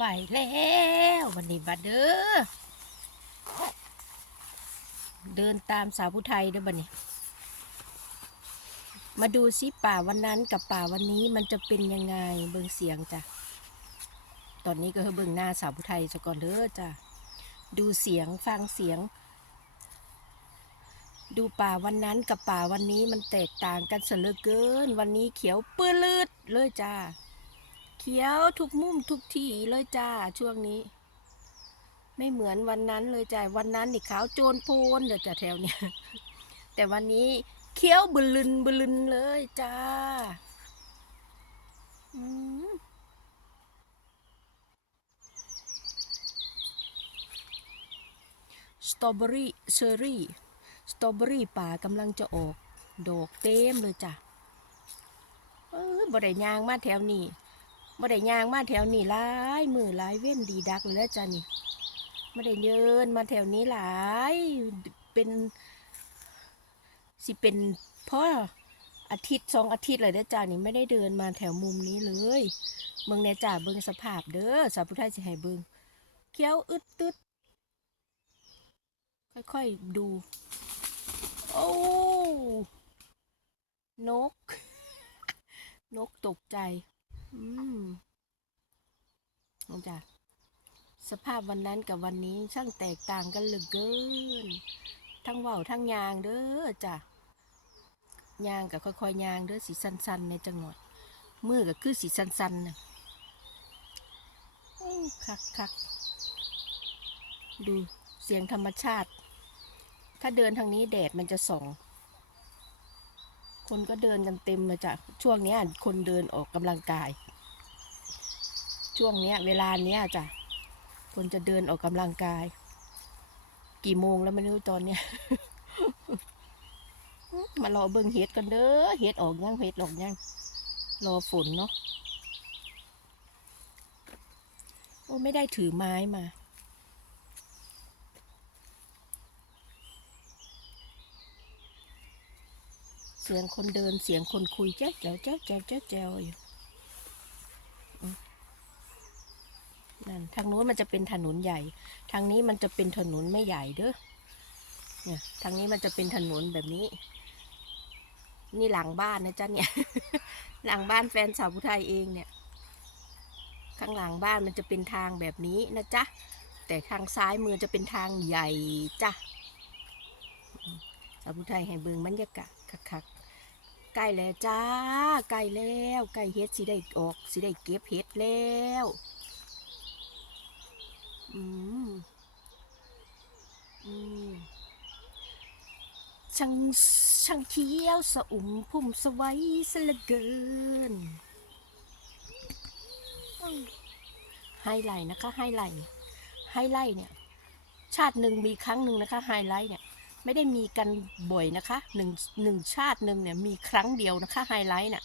ไปแล้ววันนี้บัดเด้อเดินตามสาวผู้ไทยเด้อบัดนี้ มาดูซิป่าวันนั้นกับป่าวันนี้มันจะเป็นยังไงเบิ่งเสียงจ้ะตอนนี้ก็คือเบิ่งหน้าสาวผู้ไทยซะก่อนเด้อจ้ะดูเสียงฟังเสียง ดูป่าวันนั้นกับป่าวันนี้มันแตกต่างกันเสียเหลือเกิน วันนี้เขียวปื้อลืดเลยจ้า เขียวทุกมุมทุกที่เลยจ้าช่วงนี้ ไม่เหมือนวันนั้นเลยจ้าวันนั้นนี่ขาวโจนโพนเดี๋ยวจ้าแถวเนี้ยแต่วันนี้เขียวบึลึนบึลึนเลยจ้าสตรอเบอรี่เชอร์รี่สตรอเบอรี่ป่ากำลังจะออก ดอกเต็มเลยจ้ะเออบ่ได้ยางมาแถวนี้ บ่ได้ยางมาแถวนี้หลายมือหลายเว้นดีดักเลยแล้วจ้ะนี่ไม่ได้เยินมาแถวนี้หลาย เป็น สิเป็นพ่ออาทิตย์สองอาทิตย์เลยเด้อจ้านี่ไม่ได้เดินมาแถวมุมนี้เลยเบิ่งแน่จ้าเบิ่งสภาพเด้อสาวผู้ไทยสิให้เบิ่งเขียวอึดตึดค่อยๆดู โอ้นก นกตกใจ อืมจ้ะสภาพวันนั้นกับวันนี้ช่างแตกต่างกันเหลือเกิน ทั้งเว่าวทั้งยางเด้อจ้ะยางกับค่อยๆยางเด้อสีสันๆในจังหวัดมือก็คือสีสันๆนะอู้คักคักดูเสียงธรรมชาติ ถ้าเดินทางนี้แดดมันจะส่อง คนก็เดินกันเต็มเลยจ้ะช่วงเนี้ยคนเดินออกกำลังกาย ช่วงเนี้ย เวลาเนี้ยจ้ะคนจะเดินออกกำลังกาย กี่โมงแล้วไม่รู้ตอนเนี้ยมารอเบิ่งเห็ดกันเด้อเห็ดออกยังเห็ดออกยังรอฝนเนาะโอ้ไม่ได้ถือไม้มา สียงคนเดินเสียงคนคุยแจ๊วแจ๊วแจ๊วแจ๊วแจ๊วแจ๊วอยู่นั่นทางโน้นมันจะเป็นถนนใหญ่ ทางนี้มันจะเป็นถนนไม่ใหญ่เด้อเนี่ยทางนี้มันจะเป็นถนนแบบนี้ นี่หลังบ้านนะจ๊ะเนี่ย หลังบ้านแฟนสาวผู้ไทยเองเนี่ย ข้างหลังบ้านมันจะเป็นทางแบบนี้นะจ๊ะ แต่ทางซ้ายมือจะเป็นทางใหญ่จ้ะสาวผู้ไทยให้เบิ่งบรรยากาศคักๆ ใกล้แล้วจ้าใกล้แล้วใกล้เฮ็ดสิได้ออกสิได้เก็บเฮ็ดแล้วอืมอืมช่างช่างเขียวสะอุ่มพุ่มสวัยสะเหละเกินไฮไลท์นะคะไฮไลท์ไฮไลท์เนี่ย ชาติหนึ่งมีครั้งหนึ่งนะคะไฮไลท์เนี่ย ไม่ได้มีกันบ่อยนะคะหนึ่งหนึ่งชาติหนึ่งเนี่ยมีครั้งเดียวนะคะไฮไลท์น่ะ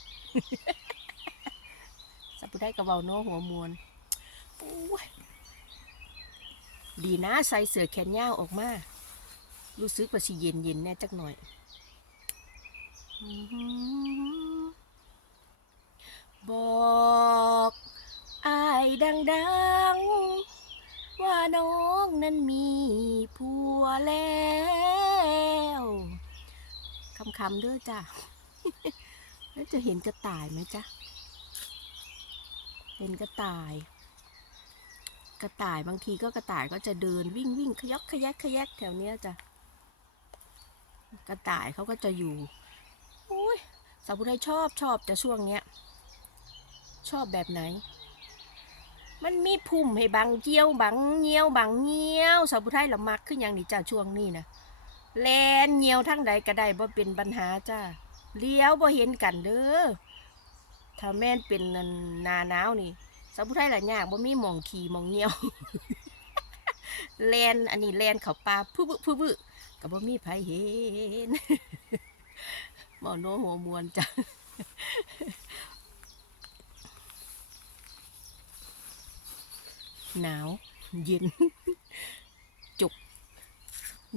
สับปุได้กระเบาโน้หัวมวนดีนะใส่เสื้อแขนยาวออกมา รู้สึกว่าสิเย็นเย็นแน่จักหน่อยอื้อหือบอกอายดังๆ ว่าน้องนั้นมีผัวแล้วคำๆเด้อจ้ะแล้วจะเห็นกระต่ายไหมจ๊ะ เห็นกระต่าย กระต่ายบางทีก็กระต่ายก็จะเดินวิ่งวิ่งขยักขยักขยักแถวเนี้ยจ้ะ กระต่ายเขาก็จะอยู่โอ้ยสาวผู้ไทยชอบชอบจะช่วงเนี้ย ชอบแบบไหน มันมีพุ่มให้บังเจียวบังเงี้ยวบังเงี้ยวสาวผู้ไทยละมักขึ้นอย่างนี้จ้าช่วงนี้นะแลนเงี้ยวทั้งใดก็ได้บ่เป็นปัญหาจ้าเลี้ยวบ่เห็นกันเด้อถ้าแม่นเป็นนั่นนาหนาวนี่สาวผู้ไทยละยากบ่มีหมองขี่หมองเงี้ยวแลนอันนี้แลนเขาป่าพึ่บึพึ่บึก็บ่มีไผเห็นหมอโนหัวมวนจ้ะ หนาว เย็น จุก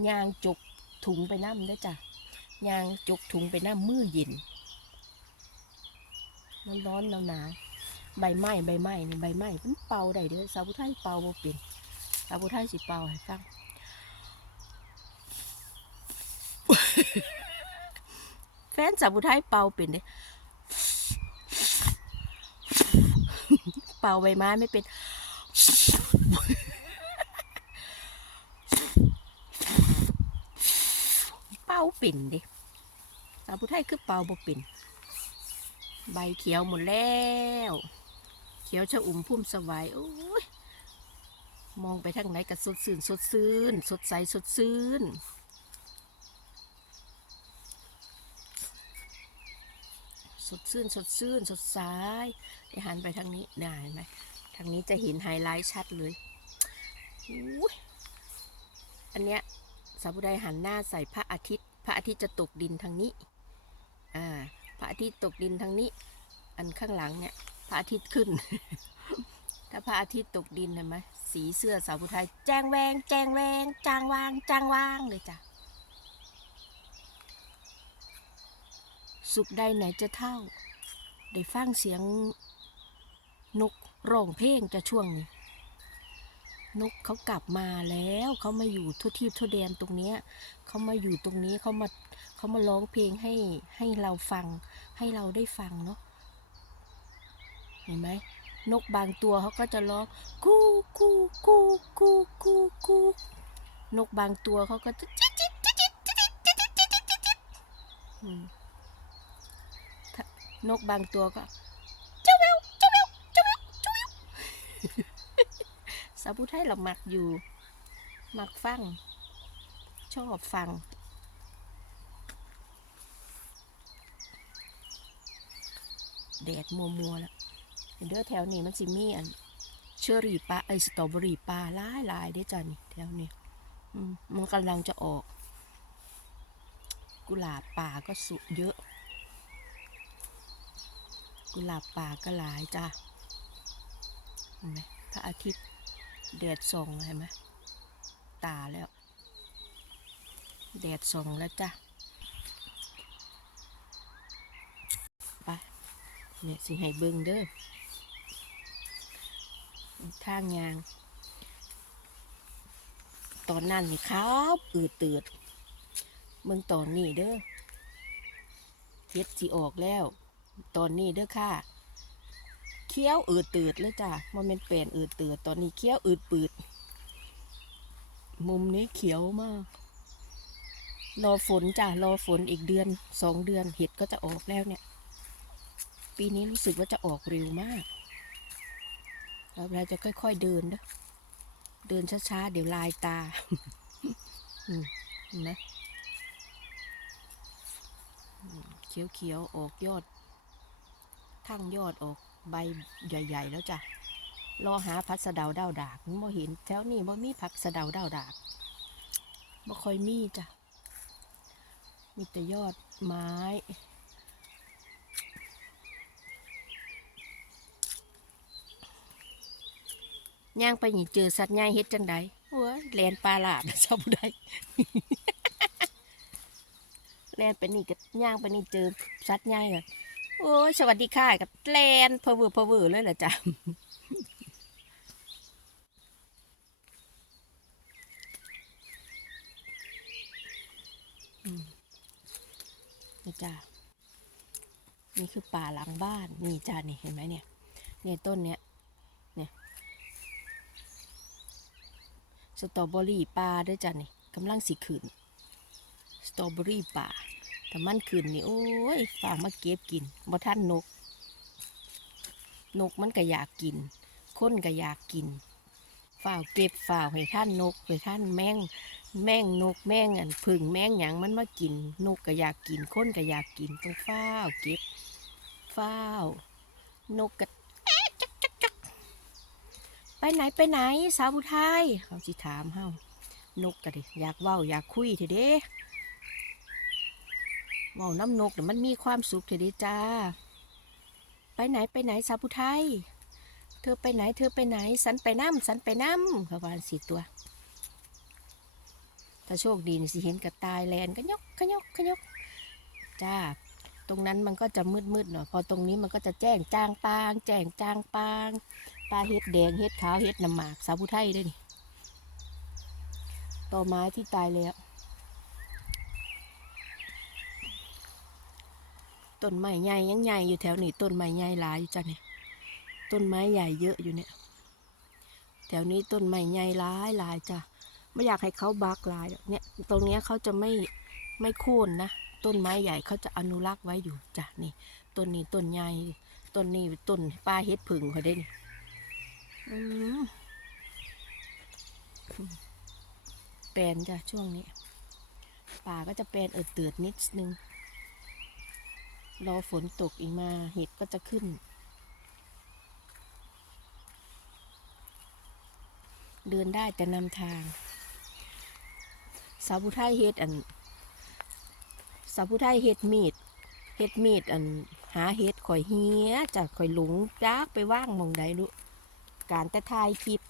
ยางจุกถุงไปน้ำด้อจ้ะยางจุกถุงไปน้ำมือเย็นมันร้อนแล้วหนาวใบไม้ใบไม้นี่ใบไม้มันเป่าได้เด้อสาวผู้ไทยเป่าบ่เป็นสาวผู้ไทยสิเป่าให้ฟังแฟนสาวผู้ไทยเป่าเป็นเด้เป่าใบไม้ไม่เป็น เปิ่นด้สาวผู้ไทยคือเปล่าบ่เป็นใบเขียวหมดแล้ว เขียวชะอุ่มพุ่มสวายโอ้ยมองไปทางไหนก็สดชื่นสดชื่นสดใสสดชื่นสดชื่นสดชื่นสดใสหันไปทางนี้ได้เห็นไหมทางนี้จะเห็นไฮไลท์ชัดเลยอุ๊ยอันเนี้ยสาวผู้ใดหันหน้าใส่พระอาทิตย์ ระอาทิตย์จะตกดินทางนี้ อ่า พระอาทิตย์ตกดินทางนี้ อันข้างหลังเนี่ย พระอาทิตย์ขึ้น ถ้าพระอาทิตย์ตกดินเห็นไหมสีเสื้อสาวผู้ไทยแจ้งแวง แจ้งแวง จางวาง จางวางเลยจ้ะ สุขใดไหนจะเท่า ได้ฟังเสียงนกร้องเพลงจะช่วงนี้ นกเขากลับมาแล้วเขามาอยู่ทั่วทีบทั่วแดนตรงเนี้ยเขามาอยู่ตรงนี้เขามาเขามาร้องเพลงให้ให้เราฟัง ให้เราได้ฟังเนาะเห็นไหมนกบางตัวเขาก็จะร้องกูกูกูกูกูกูนกบางตัวเขาก็จะจิ๊ดจิ๊ดจิ๊ดจิ๊ดจิ๊ดจิ๊ดจิ๊ดจิ๊ดจิ๊ดจิ๊ดอืมถ้านกบางตัวก็เจ้าแววเจ้าแววเจ้าแววเจ้าแววาวผู้ไทยเราหมักอยู่หมักฟัง ชอบฟัง แดดมัวมัวๆแล้วเห็นเด้อแถวนี้มันสิมีอันเชอรี่ปลาไอสตรอเบอรี่ปลาหลายหลายๆเด้จ้ะนี่แถวนี้อืมมันกำลังจะออก กุหลาบป่าก็สุเยอะ กุหลาบป่าก็หลายจ้ะเห็นไหมพระอาทิตย์ แดดส่องเห็นไหมตาแล้วแดดส่องแล้วจ้ะไปเนี่ยสิให้เบิ่งเด้อทางยาง ตอนนั้นนี่ขาวอืดตืดเมืองตอนนี้เด้อเฮ็ดสิออกแล้ว ตอนนี้เด้อค่ะ เคี้ยวอืดตืดเลยจ้ะมันเป็นแปลนอืดตืดตอนนี้เคี้ยวอืดปืด มุมนี้เขียวมาก รอฝนจ้ะรอฝนอีกเดือนสองเดือนเห็ดก็จะออกแล้วเนี่ย ปีนี้รู้สึกว่าจะออกเร็วมากแล้วเราจะค่อย ๆเดินนะเดินช้าๆเดี๋ยวลายตาอืมเห็นไหมเขียวๆออกยอดทั้งยอดออก ใบใหญ่ ๆ แล้วจ้ะรอหาพักสะเดาเด้าดากบ่เห็นแถวนี้บ่มีพักสะเดาเด้าดากบ่ค่อยมีจ้ะมีแต่ยอดไม้ย่างไปนี่เจอสัตว์ใหญ่เฮ็ดจังใดโอ้ยแลนปลาหลาบชอบได้แลนไปนี่ก็ย่างไปนี่เจอสัตว์ใหญ่อะ โอ้สวัสดีค่ะกับแลนเพอเวอร์เพอเวอร์เลยเหรอจ๊ะนี่จ้านี่คือป่าหลังบ้าน นี่จ้านี่เห็นไหมเนี่ย เนี่ยต้นเนี้ย เนี่ยสตรอเบอรี่ป่าด้วยจ้านี่กำลังสิขึ้นสตรอเบอรี่ป่า แต่มันขึ้นนี่โอ้ยฝากมาเก็บกินบ่ท่านนก นกมันก็อยากกิน คนก็อยากกินฝ่าวเก็บฝ่าวให้ท่านนกให้ท่านแมงแม่งนกแม่งอันผึ่งแม่งหยังมันมากิน นกก็อยากกินคนก็อยากกินต้องฝ้าวเก็บฝ้าวนกก็แอ๊ะจักจักจักไปไหนไปไหน สาวผู้ไทยเขาสิถามเฮานกก็ดิอยากเว้าอยากคุยเถอะเด้ เว้าน้ำนกแต่มันมีความสุขเถอะด้จ้า ไปไหนไปไหนสาวผู้ไทย เธอไปไหนเธอไปไหน สันไปน้ำสันไปน้ำเขาว่าสิตัว ถ้าโชคดีนี่สิเห็นกระต่ายแลนก็ยกขยกขยกจ้า ตรงนั้นมันก็จะมืดๆหน่อย พอตรงนี้มันก็จะแจ้งจ้างปาง แจ้งจ้างปางปลาเฮ็ดแดงเฮ็ดขาวเฮ็ดน้ำหมากสาวผู้ไทยด้วยนี่ต่อไม้ที่ตายแล้ว ต้นไม้ใหญ่ยังใหญ่อยู่แถวนี้ต้นไม้ใหญ่หลายอยู่จ้ะเนี่ยต้นไม้ใหญ่เยอะอยู่เนี่ยแถวนี้ต้นไม้ใหญ่หลายหลายจ้ะไม่อยากให้เขาบักหลายเนี่ยตรงเนี้ยเขาจะไม่ไม่โค่นนะต้นไม้ใหญ่เขาจะอนุรักษ์ไว้อยู่จ้ะนี่ต้นนี้ต้นใหญ่ต้นนี้ต้นป้าเฮ็ดผึ่งเขาได้นี่แปลนจ้ะช่วงนี้ป่าก็จะแปลนเออเตือดนิดนึง รอฝนตกอีกมาเห็ดก็จะขึ้น เดินได้แต่นำทาง สาวผู้ไทยเฮ็ดอัน สาวผู้ไทยเฮ็ดมีดเฮ็ดมีดอันหาเฮ็ดข่อยเฮียจากข่อยหลงจักไปว่างมองใดลูกการแต่ถ่ายคลิป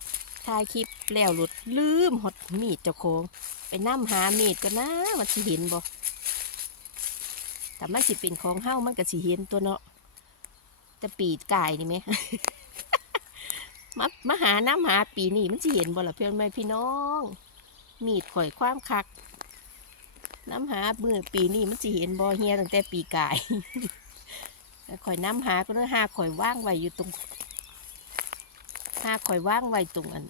ถ่ายคลิปแล้วหลุดลืมหดมีดเจ้าของ ไปนั่มหามีดกันนะมันสิเห็นบ่ แต่มันสิเป็นของเฮ้ามันก็สิเห็นตัวเนาะแต่ปีดกายนี่ไหมมามาหาน้ำหาปีนี่มันสิเห็นบ่ล่ะเพื่อนไหมพี่น้อง มีดข่อยความคัก น้ำหาเมื่อปีนี้มันสิเห็นบ่เฮียตั้งแต่ปีกายข่อยน้ำหาก็เลยหาข่อยว่างไว้อยู่ตรงหาข่อยว่างไว้ตรงอัน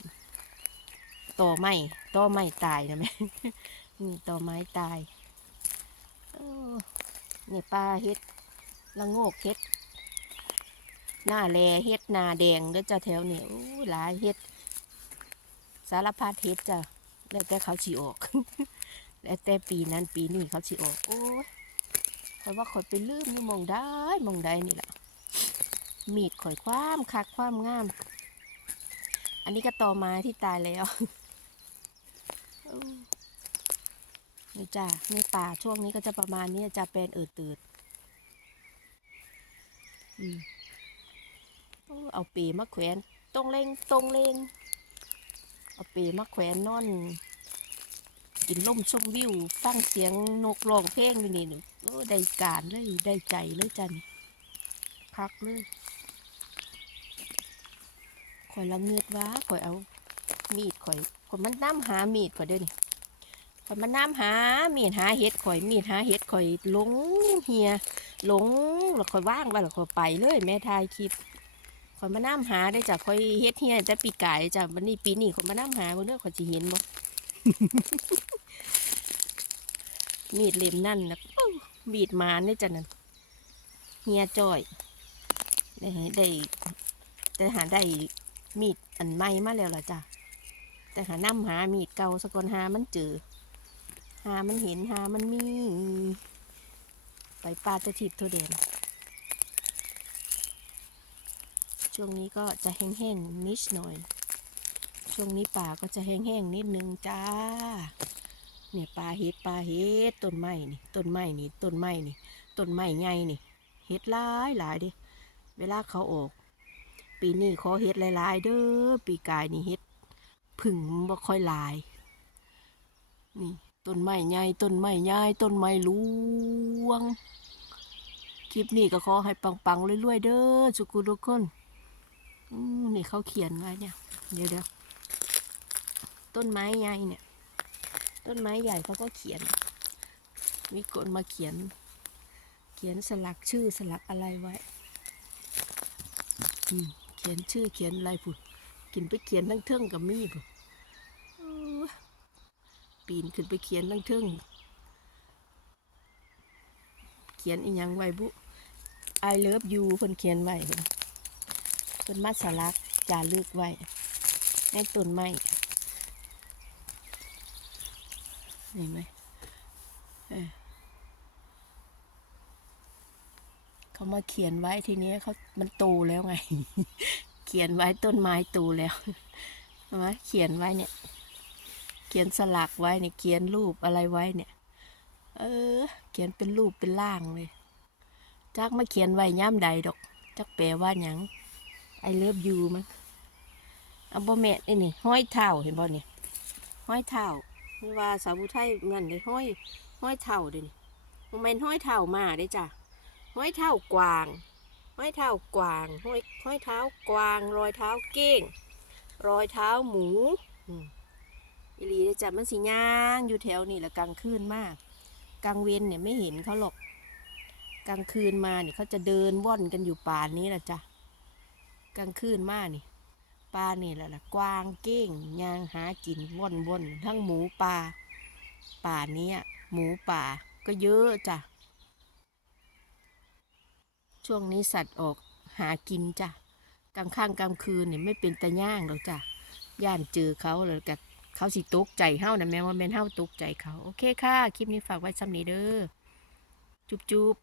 ต่อไม้ต่อไม้ตายนะแม่ต่อไม้ตาย นี่ปลาเฮ็ดละโงกเฮ็ด หน้าแลเฮ็ดหน้าแดงเด้อจ้ะแถวนี้อู้หลายเฮ็ด สารพัดเฮ็ดจ้ะแล้วแต่เขาสิออก แล้วแต่ปีนั้นปีนี้เขาสิออก โอ้ยคอยว่าคอยไปลืมนี่มองได้มองได้นี่แหละมีดข่อยความคักความงาม อันนี้ก็ตอไม้ที่ตายแล้ว นี่จ้ะในป่าช่วงนี้ก็จะประมาณนี้จะเป็นเอิดตืดอืมโอ้เอาปีมาแขวนตรงเลงตรงเลงเอาปีมาแขวนนอน กินลมชมวิว ฟังเสียงนกร้องเพลงอยู่นี่หนูได้การเลยได้ใจเลยจันพักเลยข่อยละเงือดว้าข่อยเอา มีดข่อยข่อยมันน้ำหามีดข่อยด้อนี่ ข่อยมันน้ำหา มีดหาเห็ดข่อยมีดหาเห็ดข่อยหลงเฮียหลงแล้วข่อยว่างไปแล้วข่อยไปเลย แม่ทายคลิปข่อยมาน้ำหาได้จ้ะข่อยเฮ็ดเฮียแต่ปีกายจ้ะวันนี้ปีนี้ข่อยมาน้ำหาเมื่อเด้อข่อยจะเห็นบ่มีดเล่มนั่นนะมีดมาเนี่ยจ้ะนั่นเฮียจ่อยได้ได้แต่หาได้มีดอันใหม่มาแล้วล่ะจ้ะแต่หานํหามีดเก่าสกอนหามันเจอามันเห็นหามันมีไปปลาจะทิบตัวเด่นช่วงนี้ก็จะแห้งๆนิดหน่อย ช่วงนี้ป่าก็จะแห้งๆนิดนึงจ้า เนี่ยปลาเฮ็ดปลาเฮ็ดต้นไม้นี่ต้นไม้นี่ต้นไม้นี่ต้นไม้ใหญ่นี่เฮ็ดหลายหลายดิเวลาเขาออก ปีนี้ขอเฮ็ดหลายๆเด้อปีกายนี่เฮ็ดผึ่งบ่ค่อยหลายนี่ ต้นไม้ใหญ่ต้นไม้ใหญ่ต้นไม้หลวง คลิปนี้ก็ขอให้ปังๆรวยๆเด้อสุกุทุกคนนี่เขาเขียนไว้เนี่ย เดี๋ยวเดี๋ยวต้นไม้ใหญ่เนี่ย ต้นไม้ใหญ่เขาก็เขียน มีคนมาเขียน เขียนสลักชื่อสลักอะไรไว้เขียนชื่อเขียนอะไรผุดกินไปเขียนทั้งเทิงกับมีผุด ปีนขึ้นไปเขียนทั้งเทิงเขียนอีหยังไว้บุ I love you เพิ่นเขียนไว้เพิ่นเพิ่นมาสลักจารึกไว้ในต้นไม้เห็นไหมเออเขามาเขียนไว้ทีนี้เขามันโตแล้วไง เขียนไว้ต้นไม้โตแล้วเห็นไหมเขียนไว้เนี่ย เขียนสลักไว้เนี่ยเขียนรูปอะไรไว้เนี่ย เออ เขียนเป็นรูปเป็นร่างเลยจักมาเขียนไว้ย่ำใดดอก จักแปลว่าหยังไอเลิฟยูมั้งเอาบ่แม่นไอ้นี่ ห้อยเท้าเห็นบ่เนี่ยห้อยเท้าไม่ว่าสาวผู้ไทยเงินได้ห้อย ห้อยเท่าเด้นี่โมเมนห้อยเท่ามาได้จ้ะห้อยเท้ากวาง ห้อยเท้ากวาง ห้อยห้อยเท้ากวาง รอยเท้าเก้ง รอยเท้าหมูอืม อีหลีได้จ้ะมันสิย่างอยู่แถวนี่แหละกลางคืนมาก กลางเวนเนี่ยไม่เห็นเขาหรอก กลางคืนมาเนี่ยเขาจะเดินว่อนกันอยู่ป่านนี้แหละจ้ะ กลางคืนมากนี่ปลานี่แหละละกวางเก้งยางหากินว่อนว่อนทั้งหมูปลาป่านี้อะหมูป่าก็เยอะจ้ะ ช่วงนี้สัตว์ออกหากินจ้ะกลางค่ำกลางคืนเนี่ยไม่เป็นตาย่างหรอกจ้ะย่านเจอเขาเลยกับ เขาสิตกใจเฮานะแม่ว่าแม่นเฮาตกใจเขา โอเคค่ะ คลิปนี้ฝากไว้ซ้ำนี้เด้อ จุ๊บจุ๊บ